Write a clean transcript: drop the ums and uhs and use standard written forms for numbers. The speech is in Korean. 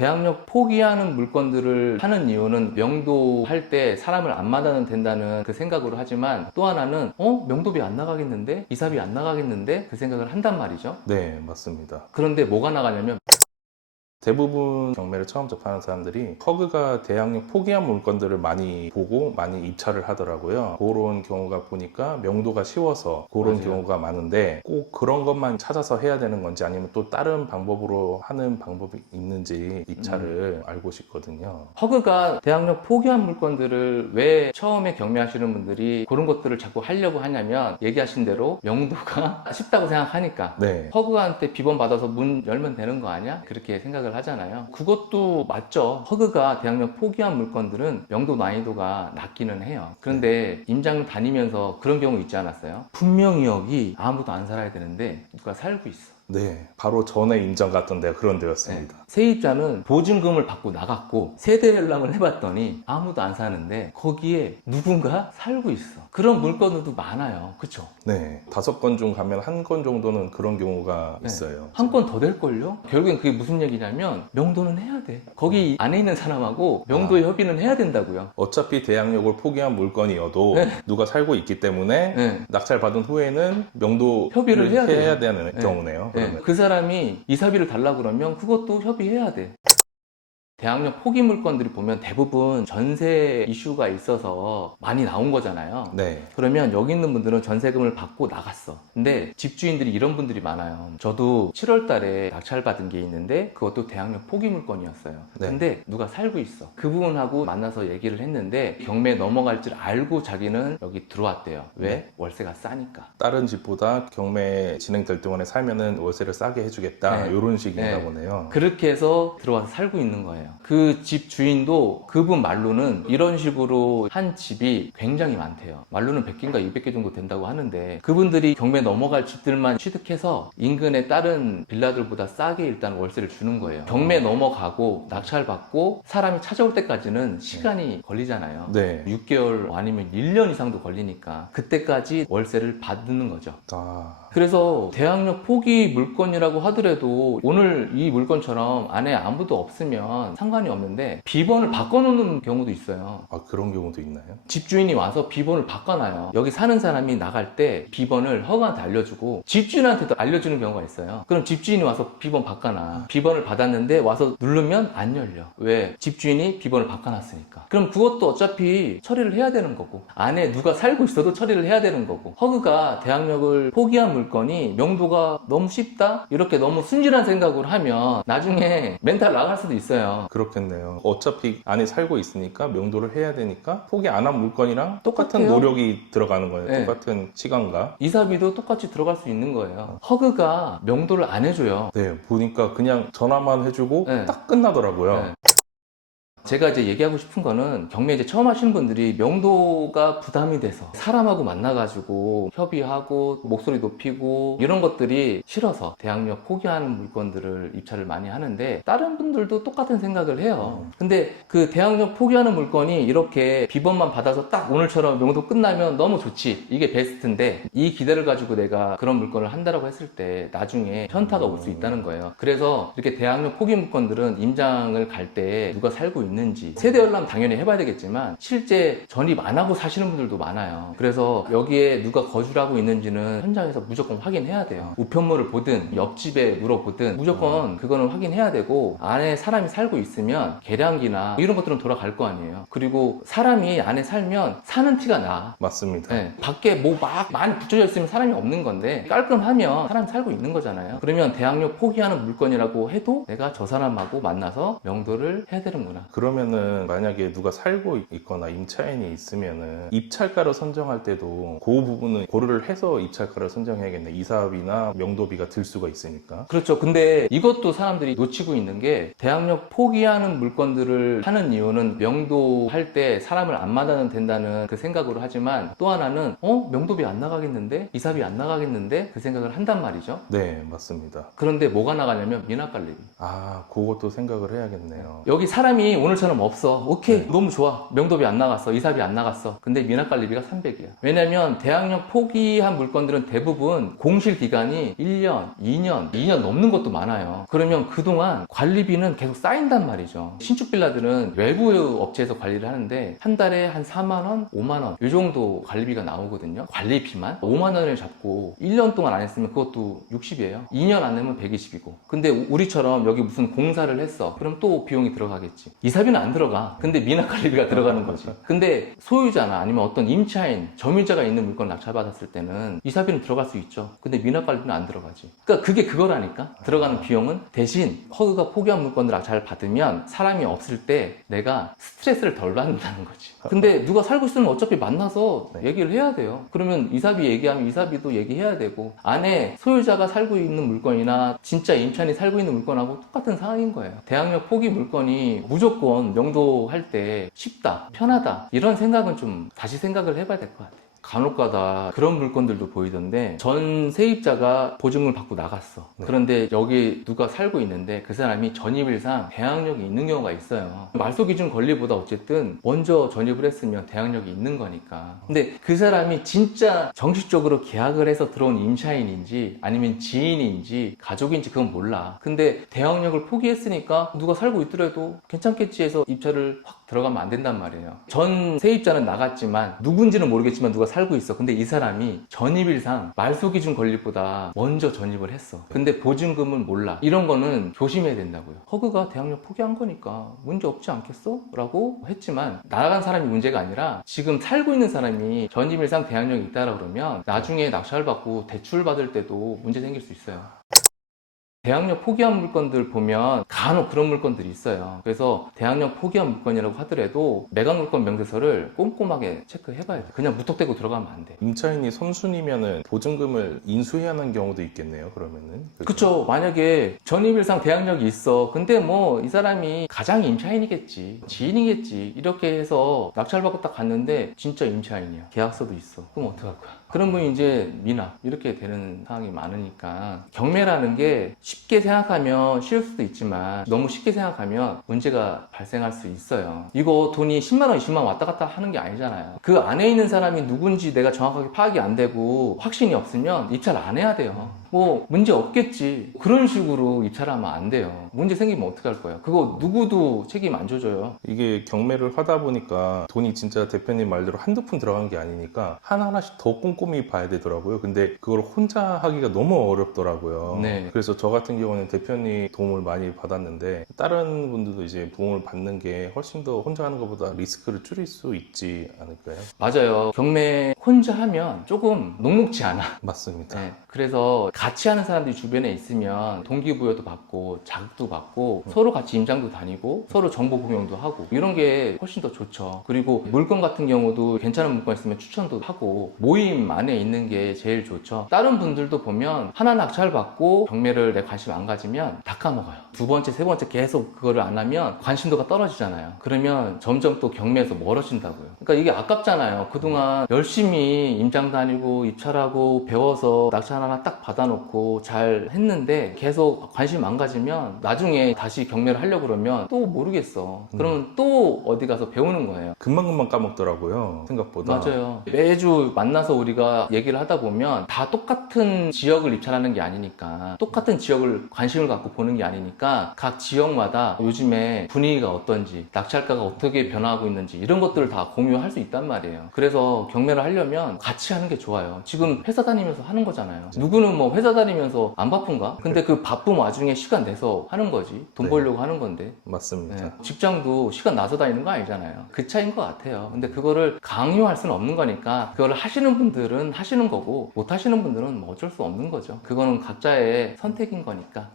대항력 포기하는 물건들을 하는 이유는 명도할 때 사람을 안 만나면 된다는 그 생각으로 하지만, 또 하나는 명도비 안 나가겠는데? 이사비 안 나가겠는데? 그 생각을 한단 말이죠. 네, 맞습니다. 그런데 뭐가 나가냐면, 대부분 경매를 처음 접하는 사람들이 허그가 대항력 포기한 물건들을 많이 보고 많이 입찰을 하더라고요. 그런 경우가 보니까 명도가 쉬워서 그런 맞아요. 경우가 많은데, 꼭 그런 것만 찾아서 해야 되는 건지 아니면 또 다른 방법으로 하는 방법이 있는지 입찰을 알고 싶거든요. 허그가 대항력 포기한 물건들을 왜 처음에 경매하시는 분들이 그런 것들을 자꾸 하려고 하냐면, 얘기하신 대로 명도가 쉽다고 생각하니까. 네. 허그한테 비번 받아서 문 열면 되는 거 아니야? 그렇게 생각을 하잖아요. 그것도 맞죠. 허그가 대항력 포기한 물건들은 명도 난이도가 낮기는 해요. 그런데 임장 다니면서 그런 경우 있지 않았어요? 분명히 여기 아무도 안 살아야 되는데 누가 살고 있어. 네, 바로 전에 임장 갔던 데가 그런 데였습니다. 세입자는 보증금을 받고 나갔고 세대 열람을 해봤더니 아무도 안 사는데 거기에 누군가 살고 있어. 그런 물건들도 많아요. 그쵸? 네, 5건 중 가면 1건 정도는 그런 경우가 있어요. 한 건 더 될걸요? 결국엔 그게 무슨 얘기냐면 명도는 해야 돼. 거기 안에 있는 사람하고 명도의 협의는 해야 된다고요. 어차피 대항력을 포기한 물건이어도 누가 살고 있기 때문에 네. 낙찰받은 후에는 명도 협의를 해야 돼요. 되는 경우네요. 네. 그러면. 그 사람이 이사비를 달라고 그러면 그것도 협의해야 돼. 대항력 포기 물건들이 보면 대부분 전세 이슈가 있어서 많이 나온 거잖아요. 네. 그러면 여기 있는 분들은 전세금을 받고 나갔어. 근데 집주인들이 이런 분들이 많아요. 저도 7월 달에 낙찰받은 게 있는데 그것도 대항력 포기 물건이었어요. 네. 근데 누가 살고 있어. 그 부분하고 만나서 얘기를 했는데 경매 넘어갈 줄 알고 자기는 여기 들어왔대요. 왜? 월세가 싸니까. 다른 집보다 경매 진행될 동안에 살면은 월세를 싸게 해주겠다. 네. 이런 식인가 네. 보네요. 그렇게 해서 들어와서 살고 있는 거예요. 그 집 주인도 그분 말로는 이런 식으로 한 집이 굉장히 많대요. 말로는 100개인가 200개 정도 된다고 하는데, 그분들이 경매 넘어갈 집들만 취득해서 인근의 다른 빌라들보다 싸게 일단 월세를 주는 거예요. 경매 넘어가고 낙찰 받고 사람이 찾아올 때까지는 시간이 걸리잖아요. 네. 6개월 아니면 1년 이상도 걸리니까 그때까지 월세를 받는 거죠. 아, 그래서 대항력 포기 물건이라고 하더라도 오늘 이 물건처럼 안에 아무도 없으면 상관이 없는데 비번을 바꿔놓는 경우도 있어요. 그런 경우도 있나요? 집주인이 와서 비번을 바꿔놔요. 여기 사는 사람이 나갈 때 비번을 허가한테 알려주고 집주인한테도 알려주는 경우가 있어요. 그럼 집주인이 와서 비번 바꿔놔. 비번을 받았는데 와서 누르면 안 열려. 왜? 집주인이 비번을 바꿔놨으니까. 그럼 그것도 어차피 처리를 해야 되는 거고, 안에 누가 살고 있어도 처리를 해야 되는 거고, 허그가 대항력을 포기한 물건이 명도가 너무 쉽다? 이렇게 너무 순진한 생각으로 하면 나중에 멘탈 나갈 수도 있어요. 그렇겠네요. 어차피 안에 살고 있으니까 명도를 해야 되니까 포기 안 한 물건이랑 똑같은 똑같아요. 노력이 들어가는 거예요. 네. 똑같은 시간과. 이사비도 똑같이 들어갈 수 있는 거예요. 허그가 명도를 안 해줘요. 네, 보니까 그냥 전화만 해주고 네. 딱 끝나더라고요. 네. 제가 이제 얘기하고 싶은 거는, 경매 이제 처음 하시는 분들이 명도가 부담이 돼서 사람하고 만나가지고 협의하고 목소리 높이고 이런 것들이 싫어서 대항력 포기하는 물건들을 입찰을 많이 하는데, 다른 분들도 똑같은 생각을 해요. 근데 그 대항력 포기하는 물건이 이렇게 비번만 받아서 딱 오늘처럼 명도 끝나면 너무 좋지, 이게 베스트인데, 이 기대를 가지고 내가 그런 물건을 한다라고 했을 때 나중에 현타가 올 수 있다는 거예요. 그래서 이렇게 대항력 포기 물건들은 임장을 갈 때 누가 살고 있는지, 세대 열람 당연히 해봐야 되겠지만 실제 전입 안 하고 사시는 분들도 많아요. 그래서 여기에 누가 거주를 하고 있는지는 현장에서 무조건 확인해야 돼요. 우편물을 보든 옆집에 물어보든 무조건 그거는 확인해야 되고, 안에 사람이 살고 있으면 계량기나 이런 것들은 돌아갈 거 아니에요. 그리고 사람이 안에 살면 사는 티가 나. 맞습니다. 네, 밖에 뭐 막 많이 붙여져 있으면 사람이 없는 건데 깔끔하면 사람이 살고 있는 거잖아요. 그러면 대항력 포기하는 물건이라고 해도 내가 저 사람하고 만나서 명도를 해야 되는구나. 그러면은 만약에 누가 살고 있거나 임차인이 있으면은 입찰가를 선정할 때도 그 부분은 고려를 해서 입찰가를 선정해야겠네. 이사비나 명도비가 들 수가 있으니까. 그렇죠. 근데 이것도 사람들이 놓치고 있는 게, 대항력 포기하는 물건들을 하는 이유는 명도할 때 사람을 안 만나면 된다는 그 생각으로 하지만, 또 하나는 명도비 안 나가겠는데? 이사비 안 나가겠는데? 그 생각을 한단 말이죠. 네, 맞습니다. 그런데 뭐가 나가냐면 미납관리비. 그것도 생각을 해야겠네요. 여기 사람이 오늘 오늘처럼 없어. 오케이, 너무 좋아. 명도비 안 나갔어. 이삽이 안 나갔어. 근데 미납관리비가 300이야. 왜냐면 대항력 포기한 물건들은 대부분 공실 기간이 1년, 2년 넘는 것도 많아요. 그러면 그동안 관리비는 계속 쌓인단 말이죠. 신축 빌라들은 외부 업체에서 관리를 하는데 한 달에 한 4만 원, 5만 원 이 정도 관리비가 나오거든요. 관리비만 5만 원을 잡고 1년 동안 안 했으면 그것도 60이에요. 2년 안 내면 120이고. 근데 우리처럼 여기 무슨 공사를 했어. 그럼 또 비용이 들어가겠지. 이사비는 안 들어가. 근데 미납관리비가 들어가는 거지. 근데 소유자나 아니면 어떤 임차인, 점유자가 있는 물건 낙찰받았을 때는 이사비는 들어갈 수 있죠. 근데 미납관리비는 안 들어가지. 그러니까 그게 그거라니까. 들어가는 비용은 대신 허그가 포기한 물건을 낙찰을 받으면 사람이 없을 때 내가 스트레스를 덜 받는다는 거지. 근데 누가 살고 있으면 어차피 만나서 얘기를 해야 돼요. 그러면 이사비 얘기하면 이사비도 얘기해야 되고, 안에 소유자가 살고 있는 물건이나 진짜 임차인이 살고 있는 물건하고 똑같은 상황인 거예요. 대항력 포기 물건이 무조건 명도할 때 쉽다, 편하다 이런 생각은 좀 다시 생각을 해봐야 될 것 같아요. 간혹가다 그런 물건들도 보이던데, 전 세입자가 보증금을 받고 나갔어. 그런데 여기 누가 살고 있는데 그 사람이 전입일상 대항력이 있는 경우가 있어요. 말소기준 권리보다 어쨌든 먼저 전입을 했으면 대항력이 있는 거니까. 근데 그 사람이 진짜 정식적으로 계약을 해서 들어온 임차인인지 아니면 지인인지 가족인지 그건 몰라. 근데 대항력을 포기했으니까 누가 살고 있더라도 괜찮겠지 해서 입찰을 확 들어가면 안 된단 말이에요. 전 세입자는 나갔지만 누군지는 모르겠지만 누가 살고 있어. 근데 이 사람이 전입일상 말소기준 권리보다 먼저 전입을 했어. 근데 보증금을 몰라. 이런 거는 조심해야 된다고요. 허그가 대항력 포기한 거니까 문제 없지 않겠어? 라고 했지만 나간 사람이 문제가 아니라 지금 살고 있는 사람이 전입일상 대항력이 있다라 그러면 나중에 낙찰 받고 대출 받을 때도 문제 생길 수 있어요. 대항력 포기한 물건들 보면 간혹 그런 물건들이 있어요. 그래서 대항력 포기한 물건이라고 하더라도 매각 물건 명세서를 꼼꼼하게 체크해봐야 돼. 그냥 무턱대고 들어가면 안 돼. 임차인이 선순위면은 보증금을 인수해야 하는 경우도 있겠네요. 그러면은. 그쵸. 만약에 전입일상 대항력이 있어. 근데 뭐 이 사람이 가장 임차인이겠지, 지인이겠지, 이렇게 해서 낙찰받고 딱 갔는데 진짜 임차인이야. 계약서도 있어. 그럼 어떡할 거야? 그러면 이제 미납 이렇게 되는 상황이 많으니까, 경매라는 게 쉽게 생각하면 쉬울 수도 있지만 너무 쉽게 생각하면 문제가 발생할 수 있어요. 이거 돈이 10만 원, 20만 원 왔다 갔다 하는 게 아니잖아요. 그 안에 있는 사람이 누군지 내가 정확하게 파악이 안 되고 확신이 없으면 입찰 안 해야 돼요. 뭐 문제 없겠지, 그런 식으로 입찰하면 안 돼요. 문제 생기면 어떡할 거예요? 그거 누구도 책임 안 져줘요. 이게 경매를 하다 보니까 돈이 진짜 대표님 말대로 한두 푼 들어간 게 아니니까 하나하나씩 더 꼼꼼히 봐야 되더라고요. 근데 그걸 혼자 하기가 너무 어렵더라고요. 네. 그래서 저 같은 경우는 대표님 도움을 많이 받았는데, 다른 분들도 이제 도움을 받는 게 훨씬 더 혼자 하는 것보다 리스크를 줄일 수 있지 않을까요? 맞아요. 경매 혼자 하면 조금 녹록지 않아. 맞습니다. 네, 그래서 같이 하는 사람들이 주변에 있으면 동기부여도 받고 자극도 받고 서로 같이 임장도 다니고 서로 정보 공유도 하고 이런 게 훨씬 더 좋죠. 그리고 물건 같은 경우도 괜찮은 물건 있으면 추천도 하고 모임 안에 있는 게 제일 좋죠. 다른 분들도 보면 하나 낙찰 받고 경매를 내 관심 안 가지면 다 까먹어요. 두 번째, 세 번째 계속 그거를 안 하면 관심도가 떨어지잖아요. 그러면 점점 또 경매에서 멀어진다고요. 그러니까 이게 아깝잖아요. 그동안 열심히 임장 다니고 입찰하고 배워서 낙찰 하나 딱 받아놓고 잘 했는데 계속 관심 안 가지면 나중에 다시 경매를 하려고 그러면 또 모르겠어. 그러면 또 어디 가서 배우는 거예요. 금방금방 까먹더라고요. 생각보다. 맞아요. 매주 만나서 우리가 얘기를 하다 보면 다 똑같은 지역을 입찰하는 게 아니니까, 똑같은 지역을 관심을 갖고 보는 게 아니니까 각 지역마다 요즘에 분위기가 어떤지, 낙찰가가 어떻게 변화하고 있는지 이런 것들을 다 공유할 수 있단 말이에요. 그래서 경매를 하려면 같이 하는 게 좋아요. 지금 회사 다니면서 하는 거잖아요. 누구는 뭐 회사 다니면서 안 바쁜가? 근데 그 바쁜 와중에 시간 내서 하는 거지. 돈 벌려고 하는 건데. 맞습니다. 네. 직장도 시간 나서 다니는 거 아니잖아요. 그 차이인 것 같아요. 근데 그거를 강요할 수는 없는 거니까, 그거를 하시는 분들은 하시는 거고 못 하시는 분들은 뭐 어쩔 수 없는 거죠. 그거는 각자의 선택인 거니까.